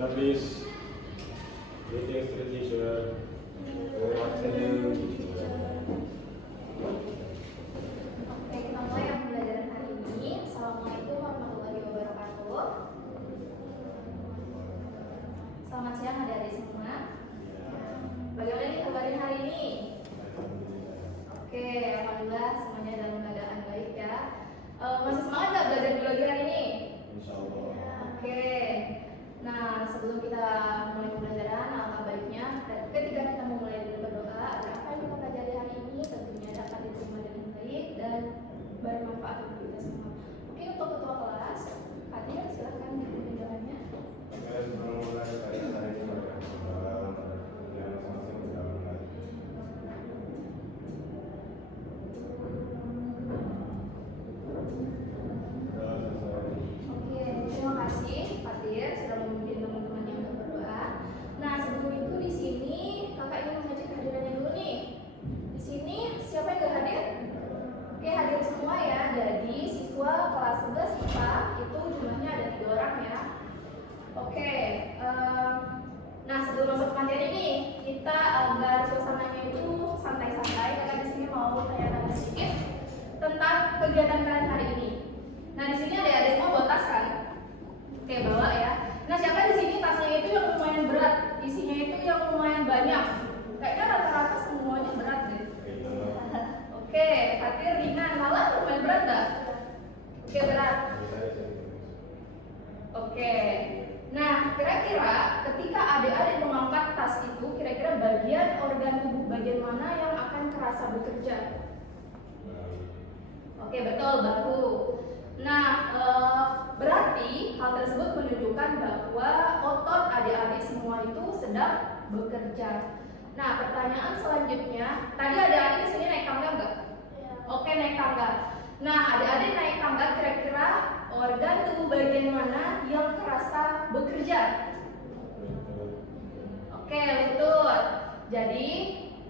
Please, greetings to the teacher. Good afternoon, teacher. Oke, kita mulai yang pembelajaran hari ini. Assalamualaikum warahmatullahi wabarakatuh. Selamat siang adik-adik semua. Bagaimana nih kabarnya hari ini? Oke, alhamdulillah semuanya dalam keadaan baik ya. Masih semangat nggak belajar biologi hari ini? Insya Allah. Oke. Nah, sebelum kita mulai pembelajaran, alangkah baiknya ketika kita memulai dengan berdoa agar apa yang kita pelajari hari ini tentunya dapat diterima dengan baik dan bermanfaat untuk kita semua. Oke, untuk ketua kelas, Fatir, silahkan dipimpin doanya. Oke, sebelum mulai hari ini mereka yang masing-masing kita mulai. Oke, terima kasih Fatir sudah memimpin teman-teman yang untuk berdoa. Nah, sebelum itu di sini kakak ingin mengajak kehadirannya dulu nih. Di sini siapa yang gak hadir? Oke, hadir semua ya. Jadi siswa kelas 11 IPA itu jumlahnya ada 3 orang ya. Oke, nah sebelum masuk ke materi nih, kita agar suasananya itu santai-santai. Kakak di sini mau tanya-tanya sedikit tentang kegiatan kalian hari ini. Nah, di sini adik-adik semua bawa tas kan? Oke, bawa ya. Nah, siapa di sini tasnya itu yang lumayan berat, isinya itu yang lumayan banyak? Kayaknya rata-rata semuanya berat deh. Oke, Fatir ringan, malah lumayan berat dah. Oke, berat. Oke. Nah, kira-kira ketika adik-adik mengangkat tas itu, kira-kira bagian organ tubuh bagian mana yang akan kerasa bekerja? Oke, betul, bahu. Nah, berarti hal tersebut menunjukkan bahwa otot adik-adik semua itu sedang bekerja. Nah, pertanyaan selanjutnya, tadi adik-adik kesini naik tangga nggak? Oke, naik tangga. Nah, adik-adik naik tangga, kira-kira organ tubuh bagian mana yang kerasa bekerja? Oke, lutut. Jadi,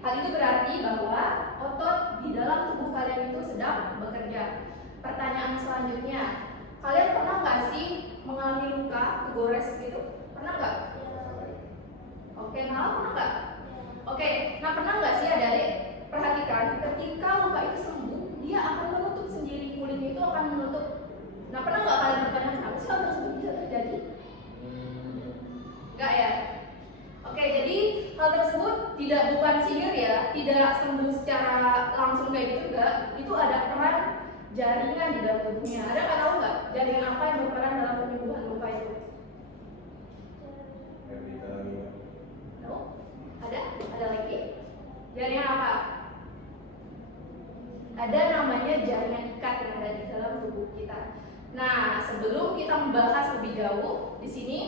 hal itu berarti bahwa otot di dalam tubuh kalian itu sedang bekerja. Pertanyaan selanjutnya, kalian pernah nggak sih mengalami luka, kegores gitu? Pernah nggak? Oke, malah pernah nggak? Oke, nah pernah nggak sih adik-adik perhatikan ketika luka itu sembuh, dia akan menutup sendiri, kulitnya itu akan menutup. Nah, pernah nggak kalian bertanya kenapa sih hal tersebut bisa terjadi? Nggak ya? Oke, jadi hal tersebut bukan sihir ya, tidak sembuh secara langsung kayak gitu enggak. Itu ada peran jaringan di dalam tubuhnya. Ada nggak tahu nggak jaringan apa yang berperan dalam penyembuhan luka itu? No? Ada? Ada lagi? Jaringan apa? Ada namanya jaringan ikat yang ada di dalam tubuh kita. Nah, sebelum kita membahas lebih jauh di sini,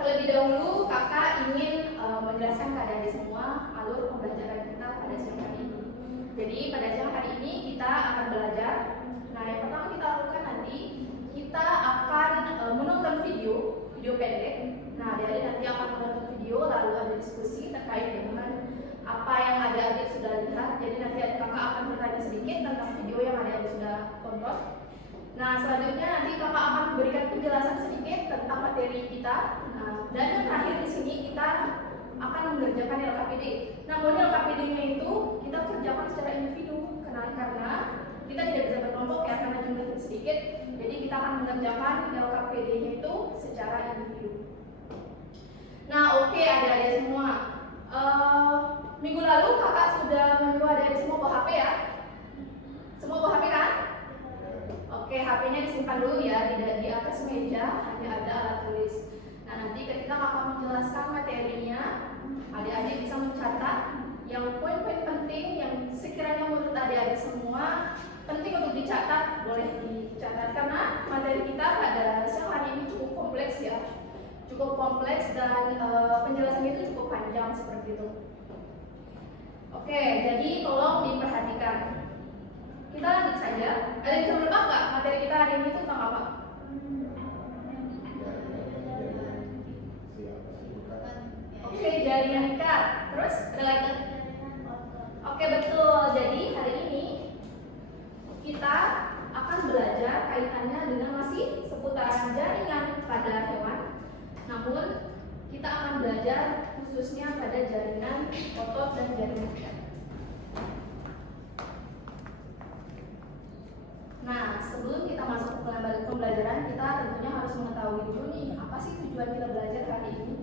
terlebih dahulu kakak ingin menjelaskan kepada adik semua alur pembelajaran kita pada siang hari ini. Jadi pada siang hari ini kita akan belajar. Nah, yang pertama kita lakukan nanti kita akan menonton video pendek. Nah, adik-adik nanti akan menonton video lalu ada diskusi terkait dengan apa yang adik-adik sudah lihat. Jadi nanti kakak akan bertanya sedikit tentang video yang adik-adik sudah tonton. Nah, selanjutnya nanti kakak akan memberikan penjelasan sedikit tentang materi kita. Nah, dan yang terakhir di sini kita akan mengerjakan LKPD. Namun LKPD-nya itu kita kerjakan secara individu karena kita tidak bisa berkelompok ya karena jumlahnya sedikit. Jadi kita akan mengerjakan LKPD-nya itu secara individu. Nah, oke adik-adik semua. Minggu lalu kakak sudah menyuruh adik-adik semua bawa HP ya. Semua bawa HP kan? Oke, HP-nya disimpan dulu ya di atas meja, hanya ada alat tulis. Nah, nanti ketika kakak menjelaskan materinya, adik-adik bisa mencatat yang poin-poin penting yang sekiranya menurut adik-adik semua penting untuk dicatat, boleh dicatat karena materi kita pada siang hari ini cukup kompleks ya. Cukup kompleks dan penjelasannya itu cukup panjang seperti itu. Oke, jadi tolong diperhatikan. Kita lanjut saja. Ada yang bisa menebak nggak materi kita hari ini tentang apa? Oke, jaringan ikat. Terus ada lagi? Oke, betul. Jadi hari ini kita akan belajar kaitannya dengan masih seputaran jaringan pada hewan. Nah, namun kita akan belajar khususnya pada jaringan otot dan jaringan ikat. Nah, sebelum kita masuk ke pembelajaran, kita tentunya harus mengetahui dulu nih, apa sih tujuan kita belajar hari ini.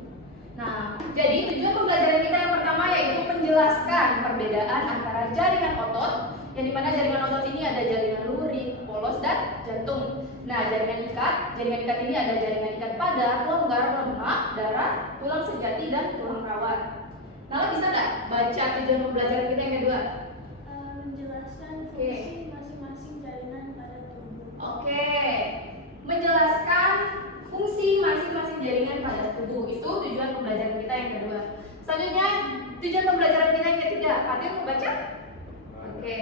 Nah, jadi tujuan pembelajaran kita yang pertama yaitu menjelaskan perbedaan antara jaringan otot, yang dimana jaringan otot ini ada jaringan luring, polos, dan jantung. Nah, jaringan ikat ini ada jaringan ikat padat, longgar, lemak, darah, tulang sejati, dan tulang rawan. Nah, bisa nggak baca tujuan pembelajaran kita yang kedua? Menjelaskan fungsi masing-masing jaringan pada tubuh. Oke, menjelaskan fungsi masing-masing jaringan pada tubuh. Itu tujuan pembelajaran kita yang kedua. Selanjutnya, tujuan pembelajaran kita yang ketiga. Fatir mau baca? Oke.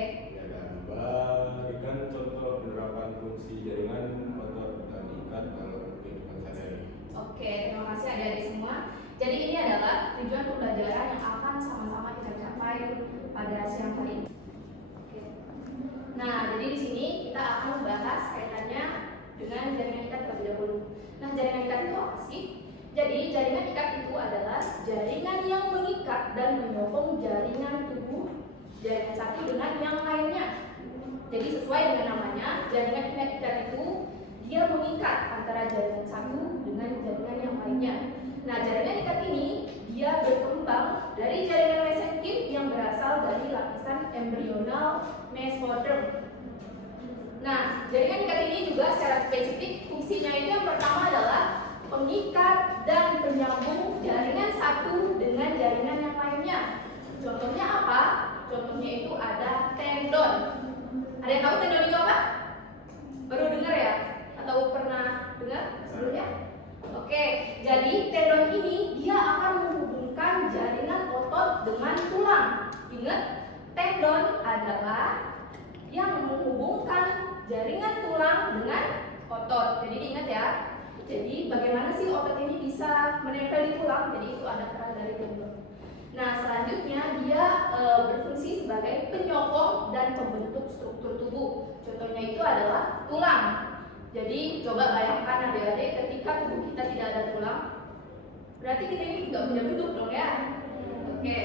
Ya, berikan contoh penerapan fungsi jaringan otot dan ikat dalam kehidupan sehari-hari. Oke, terima kasih adik-adik semua. Jadi ini adalah tujuan pembelajaran yang akan sama-sama kita capai pada siang hari ini. Oke. Nah, jadi di sini kita akan membahas kaitannya dengan jaringan ikat terlebih dahulu. Nah, jaringan ikat itu apa sih? Jadi, jaringan ikat itu adalah jaringan yang mengikat dan menyokong jaringan tubuh jaringan satu dengan yang lainnya. Jadi sesuai dengan namanya, jaringan ikat itu dia mengikat antara jaringan satu dengan jaringan yang lainnya. Nah, jaringan ikat ini dia berkembang dari jaringan mesenkim yang berasal dari lapisan embrional mesoderm. Nah, jaringan ikat ini juga secara spesifik fungsinya itu yang pertama adalah pengikat dan penyambung jaringan satu dengan jaringan yang lainnya. Contohnya apa? Contohnya itu ada tendon. Ada yang tahu tendon itu apa? Baru dengar ya? Atau pernah dengar sebelumnya? Oke, jadi tendon ini dia akan menghubungkan jaringan otot dengan tulang. Ingat, tendon adalah yang menghubungkan jaringan tulang dengan otot. Jadi ingat ya. Jadi bagaimana sih otot ini bisa menempel di tulang? Jadi itu ada peran dari tendon. Nah, selanjutnya dia berfungsi sebagai penyokong dan pembentuk struktur tubuh. Contohnya itu adalah tulang. Jadi coba bayangkan adik-adik ketika tubuh kita tidak ada tulang, berarti kita ini nggak punya bentuk dong ya. Oke.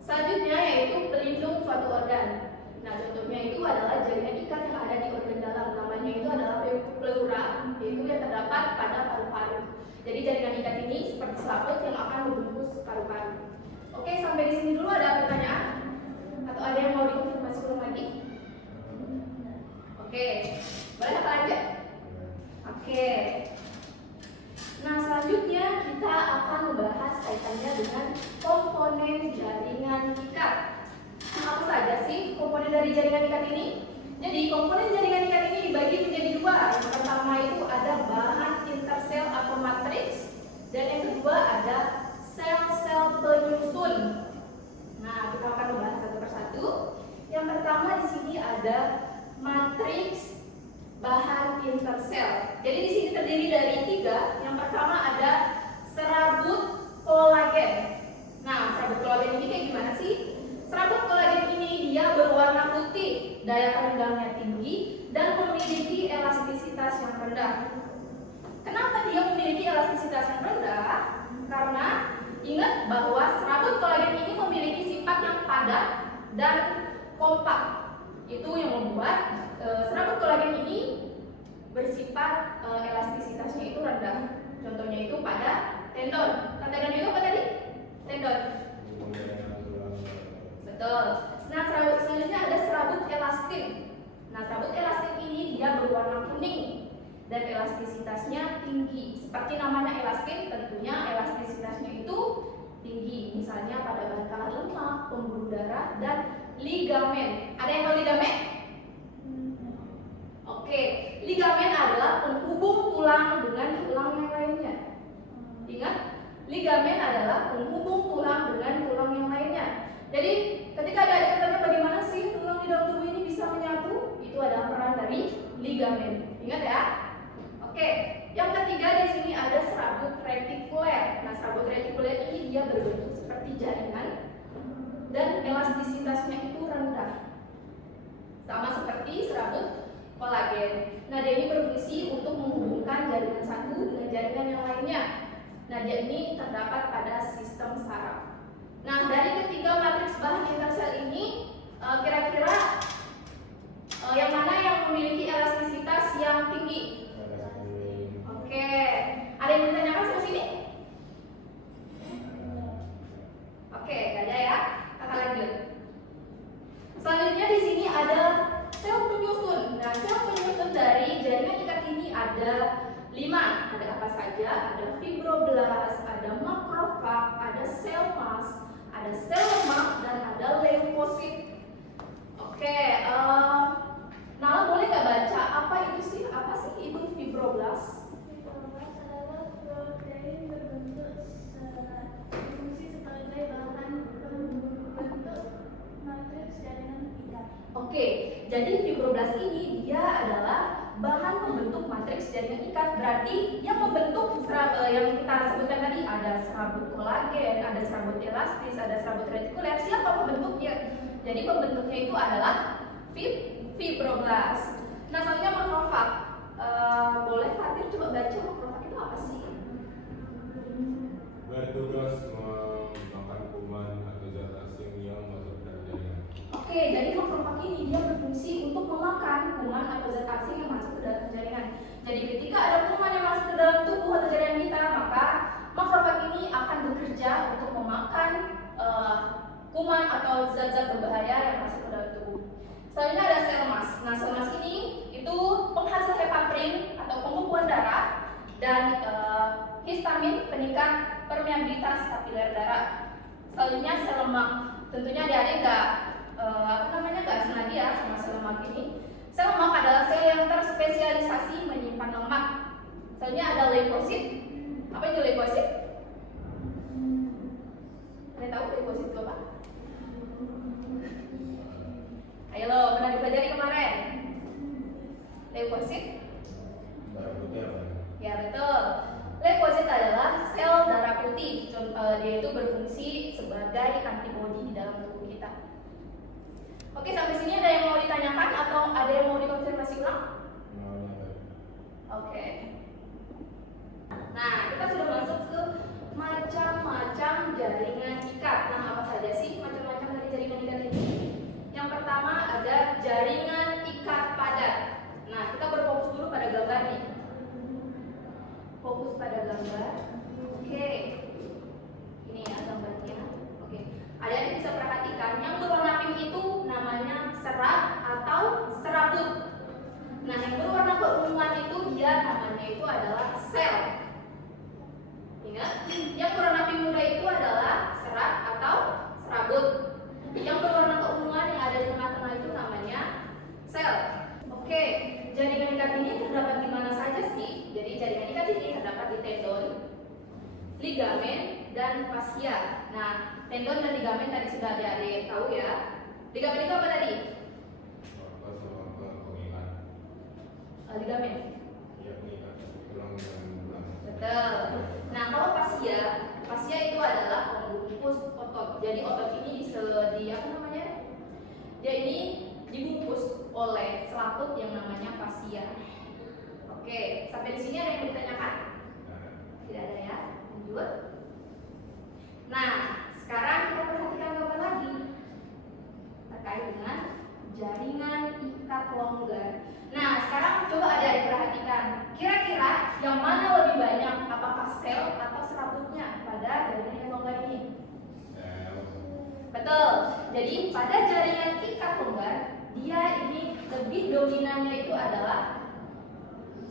Selanjutnya yaitu pelindung suatu organ. Nah, contohnya itu adalah jaringan ikat yang ada di organ dalam. Namanya itu adalah pleura, yaitu yang terdapat pada paru-paru. Jadi jaringan ikat ini seperti selaput yang akan membungkus paru-paru. Oke, sampai di sini dulu ada pertanyaan? Atau ada yang mau dikonfirmasi ulang lagi? Oke, boleh kita lanjut? Oke. Nah, selanjutnya kita akan membahas kaitannya dengan komponen jaringan ikat. Apa saja sih komponen dari jaringan ikat ini? Jadi komponen jaringan ikat ini dibagi menjadi dua. Yang pertama itu ada bahan intersel atau matriks, dan yang kedua ada sel-sel penyusun. Nah, kita akan membahas satu persatu. Yang pertama di sini ada matriks bahan intersel. Jadi di sini terdiri dari tiga. Yang pertama ada serabut kolagen. Nah, serabut kolagen ini kayak gimana sih? Serabut kolagen ini dia berwarna putih, daya renggangnya tinggi, dan memiliki elastisitas yang rendah. Kenapa dia memiliki elastisitas yang rendah? Karena ingat bahwa serabut kolagen ini memiliki sifat yang padat dan kompak. Itu yang membuat serabut kolagen ini bersifat elastisitasnya itu rendah. Contohnya itu pada tendon. Nah, tendon itu apa tadi? Tendon. Betul. Nah, selanjutnya ada serabut elastin. Nah, serabut elastin ini dia berwarna kuning dan elastisitasnya tinggi. Seperti namanya elastin, tentunya elastisitasnya itu tinggi. Misalnya pada bantalan lemak, pembuluh darah, dan ligamen. Ada yang tahu ligamen? Oke, ligamen adalah penghubung tulang dengan tulang yang lainnya. Ingat, ligamen adalah penghubung tulang dengan tulang yang lainnya. Jadi, ketika ada bertanya bagaimana sih tulang di dalam tubuh ini bisa menyatu, itu adalah peran dari ligamen. Ingat ya? Oke, yang ketiga di sini ada serabut retikuler. Nah, serabut retikuler ini dia berbentuk seperti jaringan dan elastisitasnya itu rendah, sama seperti serabut kolagen. Nah, dia ini berfungsi untuk menghubungkan menghubungkan jaringan satu dengan jaringan yang lainnya. Nah, dia ini terdapat pada sistem saraf. Nah, dari ketiga matriks bahan intersel ini, kira-kira yang mana yang memiliki elastisitas yang tinggi? Oke, ada yang ditanyakan sampai sini? Oke, gak ada ya. Kakak lanjut. Selanjutnya di sini ada sel penyusun. Nah, sel penyusun dari jaringan ikat ini ada 5. Ada apa saja? Ada fibroblas, ada makrofag, ada sel mas, ada sel lemak, dan ada leukosit. Oke, Nala boleh nggak baca apa itu sih? Apa sih itu fibroblast? Fibroblas adalah protein berbentuk serat, berfungsi sebagai bahan pembentuk matriks jaringan ikat. Oke, jadi fibroblast ini dia adalah bahan pembentuk matriks jaringan ikat. Berarti yang membentuk yang kita sebutkan tadi ada serabut kolagen, ada serabut elastis, ada serabut retikuler. Siapa pembentuknya? Jadi pembentuknya itu adalah fibroblast. Nah, selanjutnya makrofag. Boleh Fatir coba baca makrofag itu apa sih? Bertugas memakan kuman atau zat asing yang masuk ke dalam jaringan. Oke, jadi makrofag ini dia berfungsi untuk memakan kuman atau zat asing yang masuk ke dalam jaringan. Jadi ketika ada kuman yang masuk ke dalam tubuh atau jaringan kita, maka makrofag ini akan bekerja untuk memakan kuman atau zat-zat berbahaya yang masuk ke dalam tubuh. Selanjutnya ada sel mas. Nah, sel mas ini itu penghasil heparin atau pembukuan darah dan histamin peningkat permeabilitas kapiler darah. Selanjutnya sel lemak. Tentunya adik-adik nggak sengaja ya sama sel lemak ini. Sel lemak adalah sel yang terspesialisasi menyimpan lemak. Selanjutnya ada leukosit. Apa itu leukosit? Kalian tahu leukosit itu apa? Ayo lo, pernah dipelajari kemarin? Leukosit? Darah putih apa? Ya betul. Leukosit adalah sel darah putih. Dia itu berfungsi sebagai antibodi di dalam tubuh kita. Oke, sampai sini ada yang mau ditanyakan atau ada yang mau dikonfirmasi ulang? Oke. Nah, kita sudah masuk ke macam-macam jaringan ikat. Nah, apa saja sih macam-macam dari jaringan ikat ini? Yang pertama ada jaringan ikat padat. Nah, kita berfokus dulu pada gambar nih. Fokus pada gambar. Oke. Ini ya gambarnya. Oke. Adik-adik bisa perhatikan yang berwarna pink itu namanya serat atau serabut. Nah, yang berwarna keunguan itu dia namanya itu adalah sel. Ingat, yang berwarna pink muda itu adalah serat atau serabut. Yang berwarna keunguan yang ada di tengah-tengah itu namanya sel. Oke, jaringan ikat ini terdapat di mana saja sih? Jadi jaringan ikat ini terdapat di tendon, ligamen, dan fascia. Nah, tendon dan ligamen tadi sudah adik-adik tahu ya. Ligamen itu apa tadi? Ligamen. Iya, pengikat tulang dan tulang. Betul. Nah, kalau fascia itu adalah pembungkus otot. Jadi otot ini dia ini dibungkus oleh selaput yang namanya fascia. Oke, sampai di sini ada yang mau ditanyakan? Tidak ada ya. Lanjut. Nah, sekarang kita perhatikan gambar lagi terkait dengan jaringan ikat longgar. Nah, sekarang coba adik-adik perhatikan. Kira-kira yang mana lebih banyak, apakah sel atau serabutnya pada jaringan ikat longgar ini? Betul. Jadi pada jaringan ikat longgar, dia ini lebih dominannya itu adalah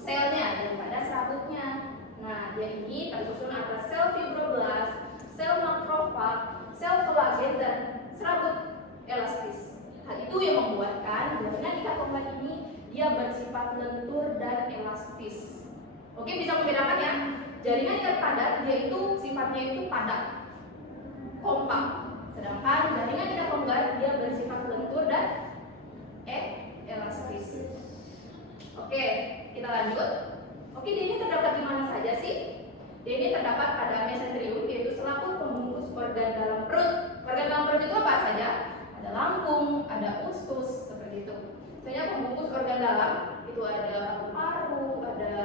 selnya daripada serabutnya. Nah, dia ini tersusun atas sel fibroblast, sel makrofag, sel kolagen, dan serabut elastis. Hal itu yang membuatkan jaringan ikat longgar ini dia bersifat lentur dan elastis. Oke, bisa membedakan ya. Jaringan ikat padat dia itu sifatnya itu padat, kompak. Sedangkan jaringan ikat longgar dia bersifat lentur dan elastis. Oke, kita lanjut. Oke, dia ini terdapat di mana saja sih? Dia ini terdapat pada mesenterium, yaitu selaput pembungkus organ dalam perut. Organ dalam perut itu apa saja? Ada lambung, ada usus, seperti itu. Misalnya pembungkus organ dalam itu ada paru-paru, ada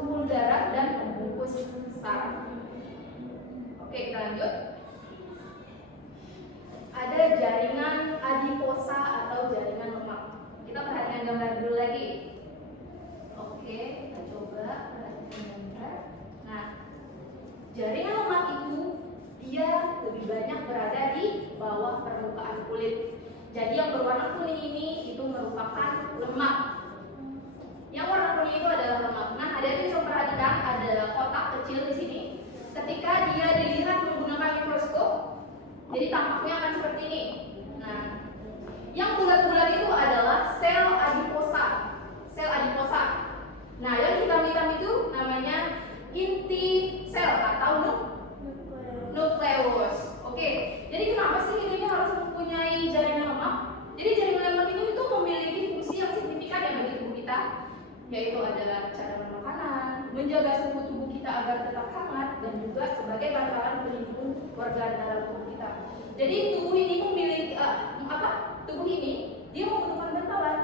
pembuluh darah dan pembungkus saraf. Oke, kita lanjut. Ada jaringan adiposa atau jaringan lemak. Kita perhatikan gambar dulu lagi. Oke, kita coba perhatikan gambar. Nah, jaringan lemak itu dia lebih banyak berada di bawah permukaan kulit. Jadi yang berwarna kuning ini itu merupakan lemak. Yang warna kuning itu adalah lemak. Nah, adik-adik bisa perhatikan ada kotak kecil di sini. Ketika dia dilihat menggunakan mikroskop, jadi tampaknya akan seperti ini. Nah, yang bulat-bulat itu adalah sel adiposa. Sel adiposa. Nah, yang hitam-hitam itu namanya inti sel atau nukleus. Oke, jadi kenapa sih ini harus mempunyai jaringan lemak? Jadi jaringan lemak ini itu memiliki fungsi yang signifikan ya bagi tubuh kita, yaitu adalah cadangan makanan, menjaga suhu tubuh kita agar tetap hangat, dan juga sebagai bantalan pelindung organ dalam tubuh kita. Jadi tubuh ini memiliki tubuh ini dia membutuhkan bantalan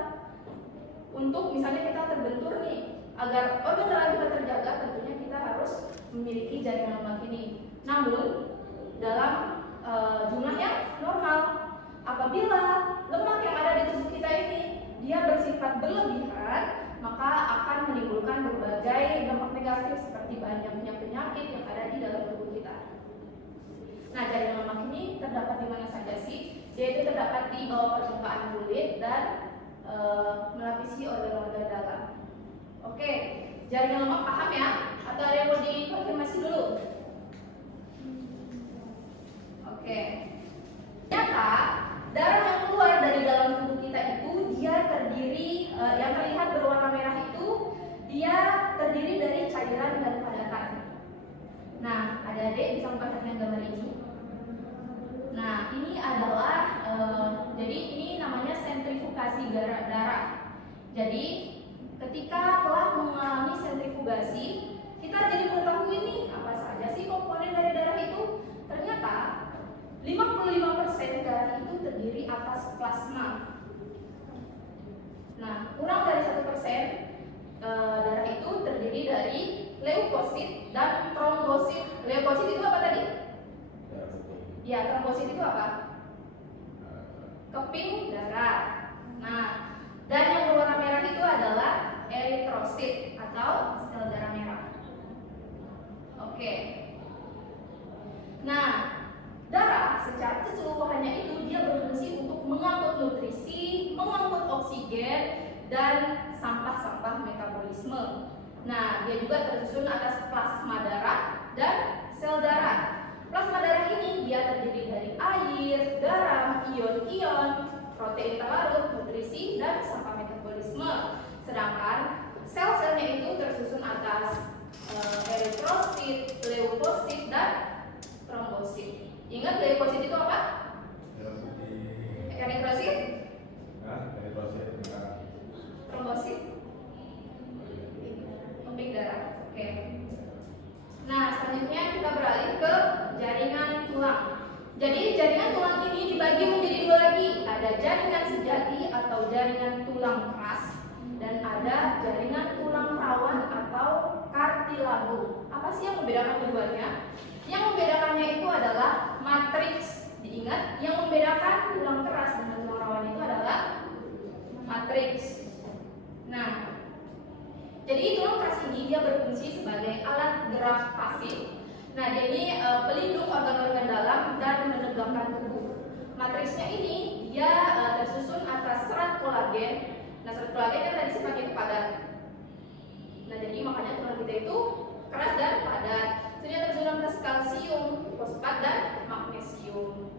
untuk misalnya kita terbentur nih, agar organ dalam kita terjaga, tentunya kita harus memiliki jaringan lemak ini. Namun dalam jumlah yang normal. Apabila lemak yang ada di tubuh kita ini dia bersifat berlebihan, maka akan menimbulkan berbagai dampak negatif seperti banyaknya penyakit yang ada di dalam tubuh kita. Nah, jaringan lemak ini terdapat di mana saja sih? Yaitu terdapat di bawah permukaan kulit dan melapisi organ-organ dalam. Oke, jaringan lemak paham ya? Atau ada yang mau dikonfirmasi dulu? Oke. Ternyata darah yang keluar dari dalam tubuh kita itu dia terdiri yang terlihat berwarna merah itu dia terdiri dari cairan dan padatan. Nah, adik-adik bisa memperhatikan gambar ini. Nah, ini adalah jadi ini namanya sentrifugasi darah. Jadi ketika telah mengalami sentrifugasi, kita jadi mengetahui nih apa saja sih komponen dari darah itu. Ternyata 55% darah itu terdiri atas plasma. Nah, kurang dari 1% darah itu terdiri dari leukosit dan trombosit. Leukosit itu apa tadi? Ya, trombosit itu apa? Keping darah. Nah, dan yang berwarna merah itu adalah eritrosit atau sel darah merah. Oke. Nah, darah secara keseluruhannya itu dia berfungsi untuk mengangkut nutrisi, mengangkut oksigen, dan sampah-sampah metabolisme. Nah, dia juga tersusun atas plasma darah dan sel darah. Plasma darah ini dia terdiri dari air, garam, ion-ion, protein terlarut, nutrisi, dan sampah metabolisme. Sedangkan sel-selnya itu tersusun atas eritrosit, leukosit, dan trombosit. Ingat leukosit itu apa? Eritrosit? Trombosit? Keping darah. Oke. Nah, selanjutnya kita beralih ke jaringan tulang. Jadi jaringan tulang ini dibagi menjadi dua lagi. Ada jaringan sejati atau jaringan tulang keras, dan ada jaringan tulang rawan atau kartilago. Apa sih yang membedakan keduanya? Yang membedakannya itu adalah matriks. Diingat, yang membedakan tulang keras dengan tulang rawan itu adalah matriks. Nah, jadi tulang keras ini dia berfungsi sebagai alat gerak pasif. Nah, dia ini pelindung organ-organ dalam dan menegakkan tubuh. Matriksnya ini dia tersusun atas serat kolagen. Nah, serat kolagen kan tadi sifatnya itu padat. Nah, jadi makanya tulang kita itu keras dan padat. Dia tersusun atas kalsium, fosfat, dan magnesium.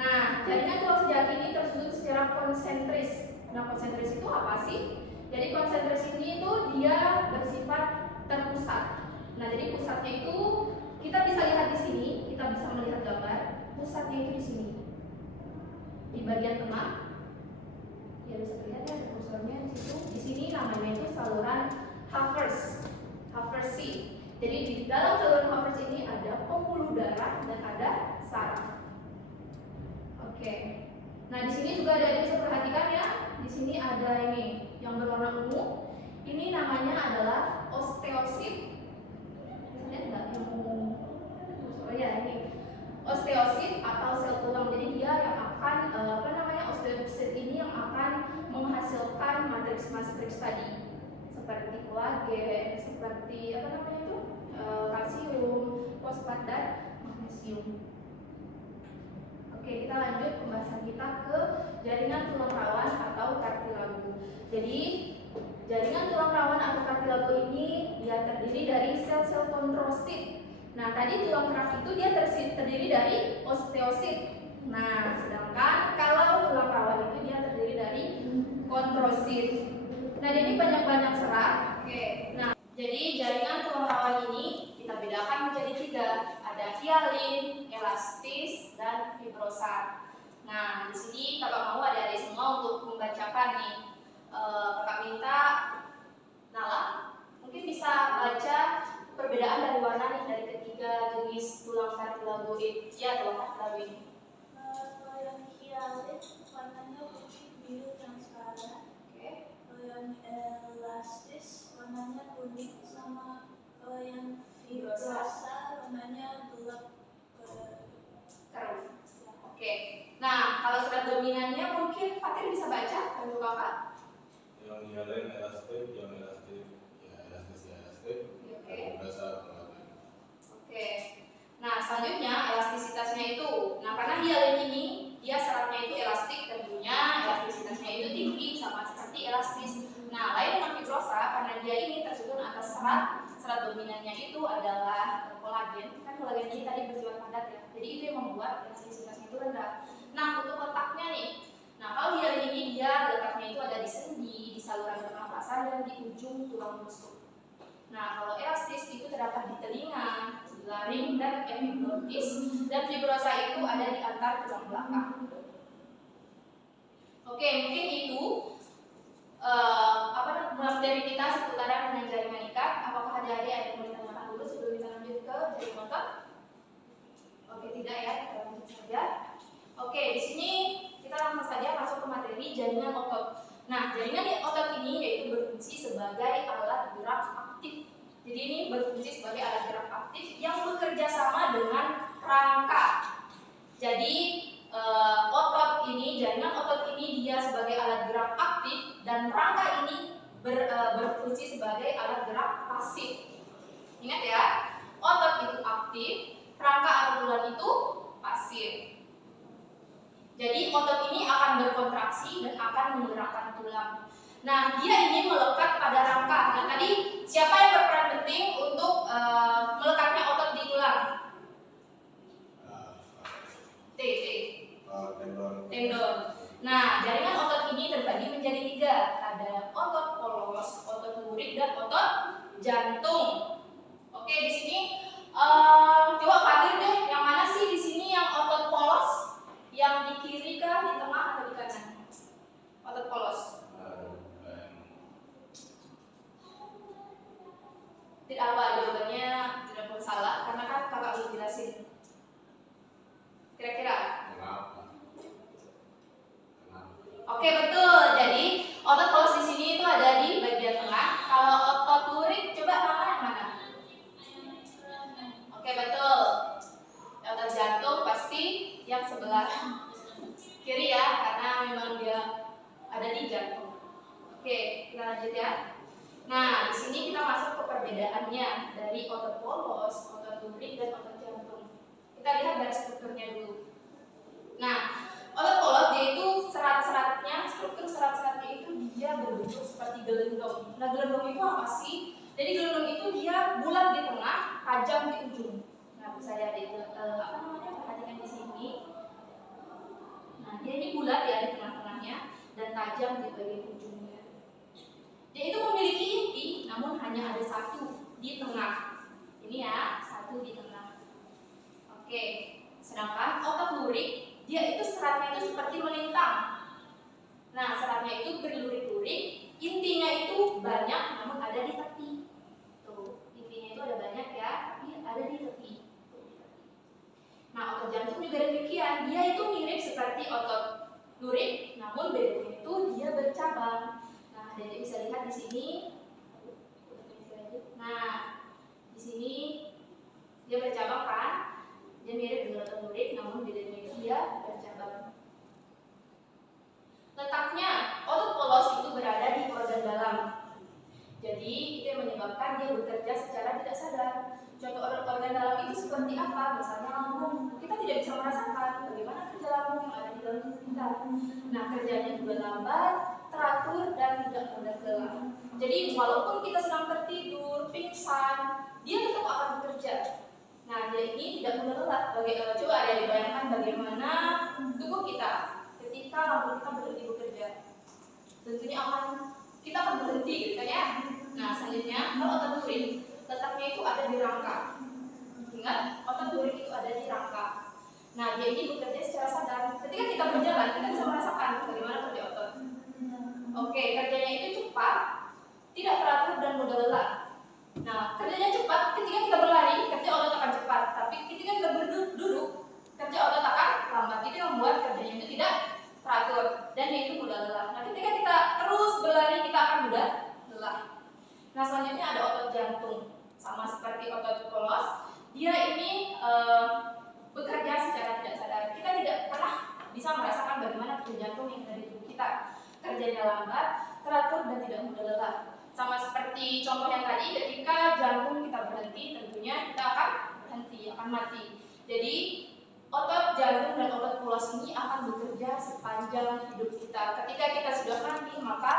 Nah, jaringan tulang sejati ini tersusun secara konsentris. Nah, konsentris itu apa sih? Jadi konsentris ini itu dia bersifat terpusat. Nah, jadi pusatnya itu kita bisa lihat di sini, kita bisa melihat gambar. Pusatnya itu di sini, di bagian tengah. Ya, bisa terlihat ya kursornya di situ. Di sini namanya itu saluran Haversi. Jadi di dalam saluran Haversi ini ada pembuluh darah dan ada saraf. Oke. Nah, di sini juga ada yang bisa perhatikan ya. Di sini ada ini yang berwarna ungu. Ini namanya adalah osteosit. Lihat nggak ilmu? Oh ya, ini osteosit atau sel tulang. Jadi dia yang akan osteosit ini yang akan menghasilkan matriks-matriks tadi, seperti kolagen, seperti kalsium, fosfat dan magnesium. Oke, kita lanjut pembahasan kita ke jaringan tulang rawan atau kartilago. Jadi jaringan tulang rawan atau kartilago ini dia terdiri dari sel-sel kondrosit. Nah, tadi tulang keras itu dia terdiri dari osteosit. Nah, sedangkan kalau tulang rawan itu dia terdiri dari kondrosit. Nah, jadi banyak-banyak serat. Oke. Nah, jadi jaringan tulang rawan ini kita bedakan menjadi 3. Ada hialin, elastis, dan fibrosa. Nah, di sini kakak mau adik-adik semua untuk membacakan nih. Kakak minta Nala mungkin bisa baca perbedaan dari warna nih dari ketiga jenis tulang kartilagoid. Ya, tulang kartilagoid. Kalau yang hialin warnanya putih biru transparan. Oke. Kalau yang elastis warnanya kuning, sama kalau yang fibrosa warnanya gelap keruh. Oke. Nah, kalau serat dominannya mungkin Fatir bisa baca bantu kakak. Yang hialin elastik, yang elastik ya elastik. Oke. Fibrosa kolagen. Oke. Nah, selanjutnya elastisitasnya itu. Nah, karena hialin ini dia seratnya itu elastik, tentunya elastisitasnya itu tinggi sama seperti elastis. Nah, lain dengan fibrosa karena dia ini tersusun atas serat dominannya itu adalah kolagen. Kan kolagen ini tadi bersifat padat ya. Jadi itu yang membuat elastisitasnya itu rendah. Nah, untuk letaknya nih. Nah, kalau hialin ini dia letaknya itu ada di sendi, di saluran pernapasan dan di ujung tulang rusuk. Nah, kalau elastis itu terdapat di telinga, di laring dan epiglotis, dan fibrosa itu ada di antar tulang belakang. Oke, mungkin itu materi kita seputaran dengan jaringan ikat. Apakah ada yang mau ditanyakan dulu sebelum kita lanjut ke jaringan otot? Oke, tidak ya, kita lanjut saja. Oke, di sini kita langsung saja masuk ke materi jaringan otot. Nah, jaringan otot ini yaitu berfungsi sebagai alat gerak aktif. Jadi ini berfungsi sebagai alat gerak aktif yang bekerja sama dengan rangka. Jadi jaringan otot ini dia sebagai alat gerak aktif dan rangka ini berfungsi sebagai alat gerak pasif. Ingat ya, otot itu aktif, rangka atau tulang itu pasif. Jadi otot ini akan berkontraksi dan akan menggerakkan tulang. Nah, dia ini melekat pada rangka. Nah, tadi siapa yang berperan penting untuk melekatnya otot di tulang? Tendon. Nah, jaringan otot ini terbagi menjadi 3. Ada otot polos, otot lurik, dan otot jantung. Oke, di sini coba Fatir deh, yang mana sih di sini yang otot polos? Yang di kiri kah, di tengah atau di kanan? Otot polos. Tidak apa, jawabannya tidak perlu salah karena kan kakak belum jelasin. Kira-kira? Oke, betul. Jadi otot polos di sini itu ada di bagian tengah. Kalau otot lurik coba yang mana? Oke, betul. Otot jantung pasti yang sebelah kiri ya, karena memang dia ada di jantung. Oke, kita lanjut ya. Nah, di sini kita masuk ke perbedaannya dari otot polos, otot lurik, dan otot jantung. Kita lihat dari strukturnya dulu. Nah, otot polos dia itu struktur serat-seratnya itu dia berbentuk seperti gelendong. Nah, gelendong itu apa sih? Jadi gelendong itu dia bulat di tengah, tajam di ujung. Nah, bisa lihat perhatikan di sini. Nah, dia ini bulat ya di tengah-tengahnya dan tajam di bagian ujungnya. Dia itu memiliki inti, namun hanya ada satu di tengah. Ini ya, satu di tengah. Oke, sedangkan otot lurik, dia itu seratnya itu seperti melintang. Nah, seratnya itu berlurik-lurik, intinya itu banyak, namun ada di tepi. Tuh, intinya itu ada banyak ya, tapi ada di tepi. Nah, otot jantung juga demikian, dia itu mirip seperti otot lurik, namun bedanya itu dia bercabang. Nah, jadi bisa lihat di sini Contoh organ dalam itu seperti apa? Misalnya lambung, kita tidak bisa merasakan bagaimana kerja lambung yang ada di dalam tubuh kita. Nah, kerjanya juga lambat, teratur, dan tidak mudah lelah. Jadi walaupun kita sedang tertidur, pingsan, dia tetap akan bekerja. Nah, dia ini tidak mudah lelah. Coba ada dibayangkan bagaimana tubuh kita ketika lambung kita berhenti bekerja. Tentunya kita akan berhenti gitu kan ya. Nah, selanjutnya kalau otot duri, letaknya itu ada di rangka. Ingat, otot duri itu ada di rangka. Nah, dia ini bekerja secara sadar. Ketika kita berjalan, kita bisa merasakan bagaimana kerja otot. Oke, kerjanya itu cepat, tidak teratur dan mudah lelah. Nah, kerjanya cepat ketika kita berlari, kerja otot akan cepat. Tapi ketika kita berduduk, kerja otot akan lambat. Itu yang membuat kerjanya itu tidak teratur dan itu mudah lelah. Nah, ketika kita terus berlari, kita akan mudah lelah. Nah, selanjutnya ada otot jantung. Sama seperti otot polos, dia ini bekerja secara tidak sadar. Kita tidak pernah bisa merasakan bagaimana kerja jantung yang ada di tubuh kita. Kerjanya lambat, teratur, dan tidak mudah lelah. Sama seperti contoh yang tadi, ketika jantung kita berhenti, tentunya kita akan berhenti, akan mati. Jadi otot jantung dan otot polos ini akan bekerja sepanjang hidup kita. Ketika kita sudah mati, maka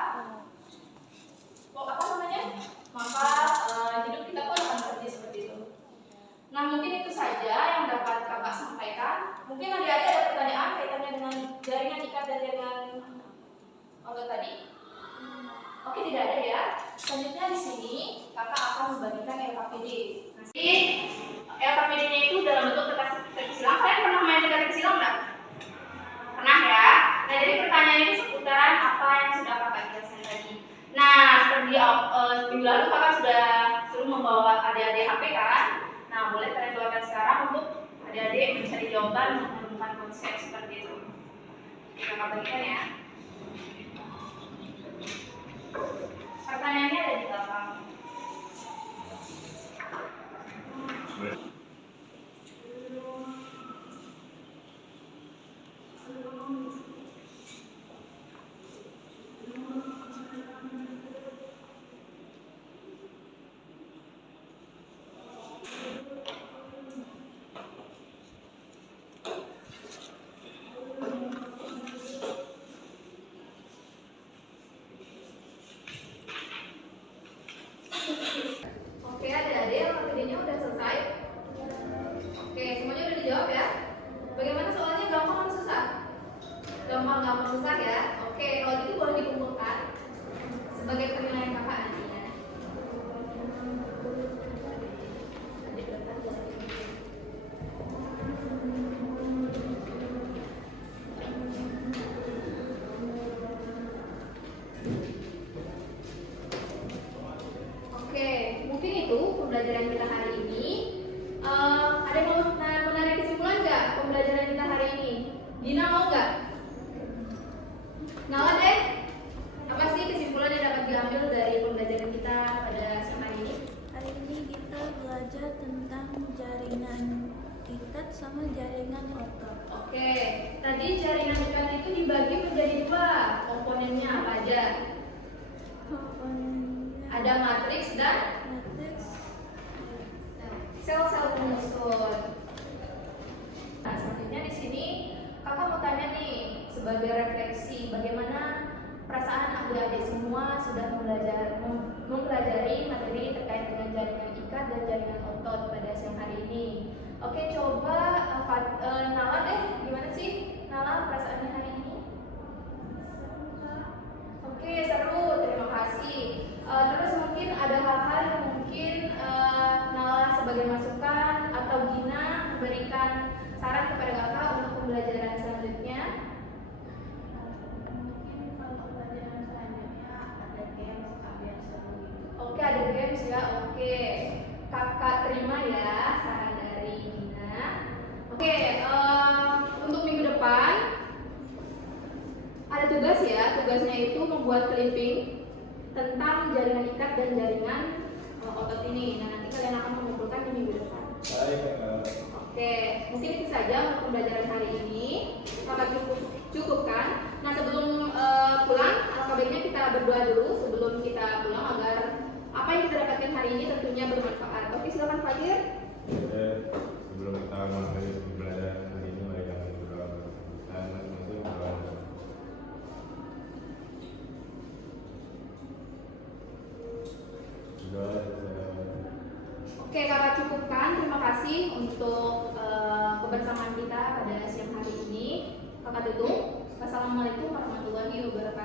hidup kita pun akan berhenti seperti itu. Nah, mungkin itu saja yang dapat kakak sampaikan. Mungkin adik-adik ada pertanyaan kaitannya dengan jaringan ikat dan jaringan otot tadi? Oke, tidak ada ya. Selanjutnya di sini kakak akan membagikan LKPD. Nanti LKPD-nya itu dalam bentuk teka-teki silang. Kalian pernah main teka-teki silang nggak? Pernah ya. Nah, jadi pertanyaan itu seputaran apa yang sudah kakak jelaskan tadi. Nah, seperti minggu lalu kakak sudah suruh membawa adik-adik HP kan. Nah, boleh kalian keluarkan sekarang untuk adik-adik mencari jawaban untuk menemukan konsep seperti itu. Kakak bagikan ya. Pertanyaannya ada di belakang. Oke, adik-adik, LKPD-nya udah selesai? Oke, semuanya udah dijawab ya? Bagaimana soalnya, gampang atau susah? Gampang susah ya? Oke, kalau gitu boleh dikumpulkan sebagai penilaian kakak nantinya. Oke, mungkin itu pembelajaran kita hari ini. Ada yang mau menarik kesimpulan nggak pembelajaran kita hari ini? Dina mau nggak? Nala deh, apa sih kesimpulan yang dapat diambil dari pembelajaran kita pada siang hari ini? Hari ini kita belajar tentang jaringan ikat sama jaringan otot. Oke, tadi jaringan ikat itu dibagi menjadi dua. Komponennya apa aja? Komponennya Ada matriks dan matriks. sel-sel penyusun. Nah, selanjutnya di sini kakak mau tanya nih sebagai refleksi, bagaimana perasaan adik-adik semua sudah mempelajari materi terkait dengan jaringan ikat dan jaringan otot pada siang hari ini. Oke, coba Nala deh, gimana sih Nala perasaannya hari ini? Oke, seru, terima kasih. Terus mungkin ada hal-hal yang mungkin Nala sebagai masukan atau Gina memberikan saran kepada kakak untuk pembelajaran selanjutnya. Mungkin kalau pelajaran selanjutnya ada games biar seru gitu. Oke, ada games ya. Oke, kakak terima ya saran dari Gina. Oke, untuk minggu depan ada tugas ya. Tugasnya itu membuat clipping tentang jaringan ikat dan jaringan otot ini. Nah, nanti kalian akan mengumpulkan di minggu depan. Baik, Oke, mungkin itu saja untuk pembelajaran hari ini. Kakak cukupkan. Nah, sebelum pulang, alangkah baiknya kita berdoa dulu sebelum kita pulang agar apa yang kita dapatkan hari ini tentunya bermanfaat. Oke, silakan Fadil. terakhir. Sebelum kita mengakhiri pembelajaran hari ini, mari kita berdoa dan masing-masing berdoa. Oke, kakak cukupkan. Terima kasih untuk kebersamaan kita pada siang hari ini. Kakak tutup. Wassalamualaikum warahmatullahi wabarakatuh.